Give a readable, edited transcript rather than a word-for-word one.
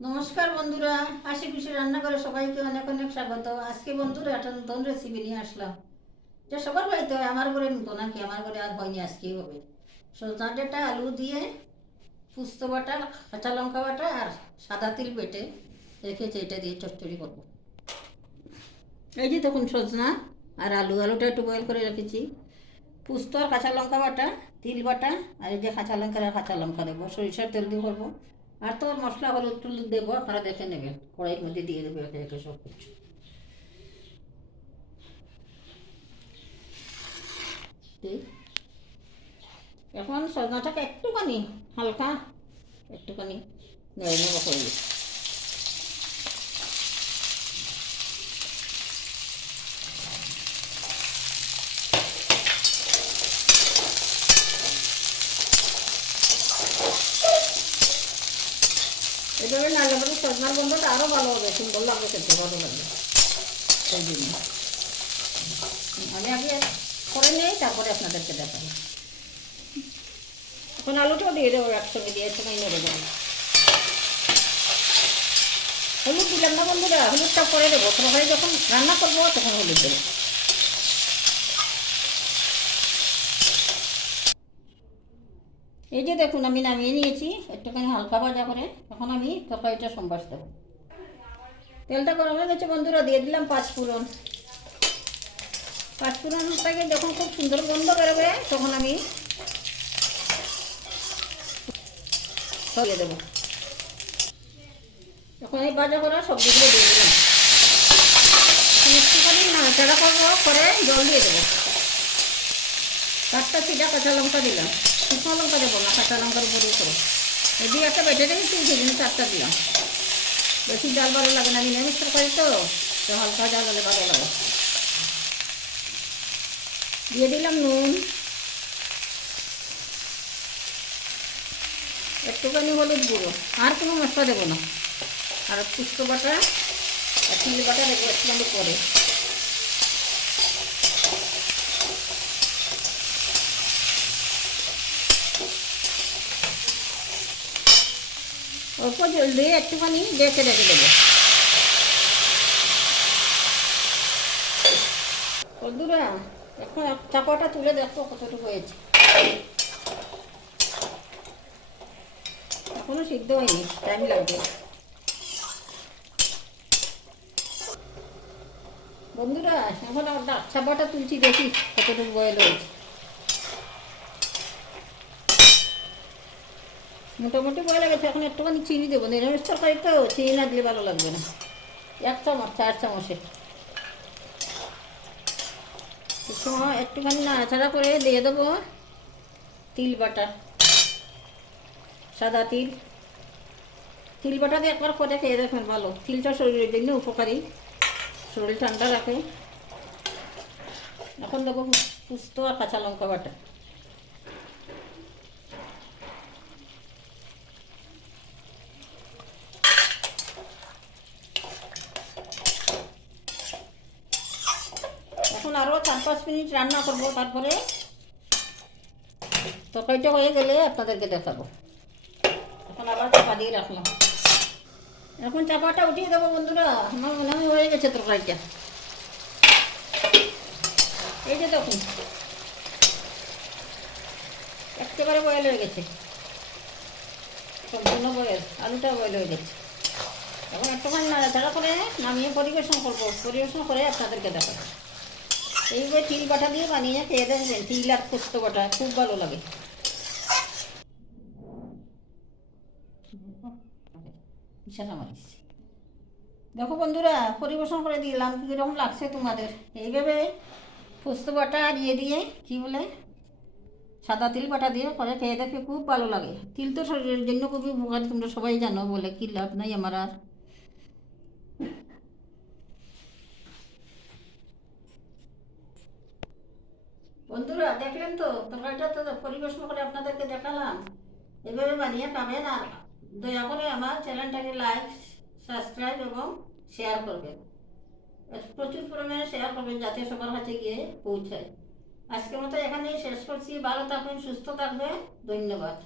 নমস্কার বন্ধুরা, হাসি খুশি রান্নাঘরে সবাইকে অনেক অনেক স্বাগত। আজকে বন্ধুরা একটা নতুন রেসিপি নিয়ে আসলাম, যে সবার বাড়িতে হয়। আমার ঘরে নতুন আর কি, আমার ঘরে আর হয়নি, আজকেই হবে। সজনা ডাঁটা আলু দিয়ে পুস্ত বাটা, কাঁচা লঙ্কা বাটা আর সাদা তিল বেটে রেখেছি, এটা দিয়ে চচ্চড়ি করবো। এই যে দেখুন, সজনা আর আলুটা একটু বয়েল করে রেখেছি, পুস্ত আর কাঁচা লঙ্কা বাটা, তিল বাটা, আর এই যে কাঁচা লঙ্কা দেবো, সরিষার তেল দিয়ে করবো। আর তো মশলা হলুদ টলুদ দেবো, আপনারা দেখে নেবেন, কড়াইয়ের মধ্যে দিয়ে দেবো একে একে সব কিছু। এখন সজনাটাকে একটুখানি হালকা একটুখানি নেড়ে নেবো করে। এভাবে নাড়লে পরে সজনার গন্ধটা আরও ভালো হবে, সুন্দর লাগবে, খেতে ভালো লাগবে। সেই জন্য আমি আগে করে নেই, তারপরে আপনাদেরকে দেখাবো। এখন আলুটাও দিয়ে দেবো, একসঙ্গে দিয়ে একটুখানি নেড়ে দেবো। হলুদ দিলাম না বন্ধুরা, হলুদটা পরে দেবো, তরকারি যখন রান্না করবো তখন হলুদ দেবো। এই যে দেখুন, আমি নামিয়ে নিয়েছি একটুখানি হালকা ভাজা করে। এখন আমি তরকারিটা সম্বাস দেবো। তেলটা গরম হয়ে গেছে বন্ধুরা, দিয়ে দিলাম পাঁচফোড়ন। পাঁচফোড়নটাকে যখন খুব সুন্দর গন্ধ বেরোবে তখন আমি দিয়ে দেবো। তখন এই ভাজা করা সবজিগুলো দিয়ে দিলাম, একটুখানি নাড়াচাড়া করবো, করে জল দিয়ে দেবো। 4টা চিটা কাঁচা লঙ্কা দিলাম, শুকনো লঙ্কা দেবো না, কাঁচা লঙ্কার উপরেই করো। এই দিয়ে একটা বেটে রেখেছি, সেই জন্য 4টা দিলাম। বেশি জাল ভালো লাগে না, নিরামিষ তরকারি তো, হালকা জাল হলে ভালো লাগে। দিয়ে দিলাম নুন, একটুখানি হলুদ গুঁড়ো, আর কোনো মশলা দেবো না। আর পুস্ত বাটা আর তিল বাটা দেবো একটুখানি পরে। অল্প জল দিয়ে একটুখানি রেখে দেবো। বন্ধুরা, এখন চাপাটা তুলে দেখো কতটুকু হয়েছে। এখনো সিদ্ধ হয়নি, টাইম লাগবে। বন্ধুরা, এখন চাপাটা তুলছি, দেখি কতটুকু বয়েল হয়েছে। মোটামুটি বয়েল গেছে। এখন একটুখানি চিনি দেবো, নিরামিষ তরকারি তো চিনি না দিলে ভালো লাগবে না। 1 চামচ, 4 চামচে সময় একটুখানি নাড়াচাড়া করে দিয়ে দেবো তিল বাটা, সাদা তিল। তিল বাটা দিয়ে একবার করে খেয়ে দেখবেন, ভালো। তিলটা শরীরের জন্য উপকারী, শরীর ঠান্ডা রাখে। এখন দেবো পুস্ত আর কাঁচা লঙ্কা বাটা। এখন আরও 4-5 মিনিট রান্না করবো, তারপরে তরকারিটা হয়ে গেলে আপনাদেরকে দেখাবো। এখন আবার চাপা দিয়ে রাখলাম। এখন চাপাটা উঠিয়ে দেবো বন্ধুরা, আমার মনে হয় হয়ে গেছে তরকারিটা। এই যে দেখুন, একেবারে বয়েল হয়ে গেছে, সম্পূর্ণ বয়েল, আলুটা বয়েল হয়ে গেছে। এখন একটুখানি নাড়াচাড়া করে নামিয়ে পরিবেশন করবো, পরিবেশন করে আপনাদেরকে দেখাবো। এইভাবে তিল বাটা দিয়ে বানিয়ে খেয়ে দেখবেন, তিল আর পোস্ত বাটা খুব ভালো লাগে। দেখো বন্ধুরা, পরিবেশন করে দিলাম, কীরকম লাগছে তোমাদের। এইভাবে পোস্ত বাটা দিয়ে দিয়ে কি বলে সাদা তিল বাটা দিয়ে করে খেয়ে দেখে খুব ভালো লাগে। তিল তো শরীরের জন্য খুবই উপকারী, তোমরা সবাই জানো, বলে কি লাভ নাই আমার আর। বন্ধুরা, দেখলেন তো তরকারিটা তো পরিবেশন করে আপনাদেরকে দেখালাম। এভাবে বানিয়ে খাবেন, আর দয়া করে আমার চ্যানেলটাকে লাইক, সাবস্ক্রাইব এবং শেয়ার করবেন। প্রচুর পরিমাণে শেয়ার করবেন, যাতে সবার কাছে গিয়ে পৌঁছায়। আজকের মতো এখানেই শেষ করছি। ভালো থাকবেন, সুস্থ থাকবেন, ধন্যবাদ।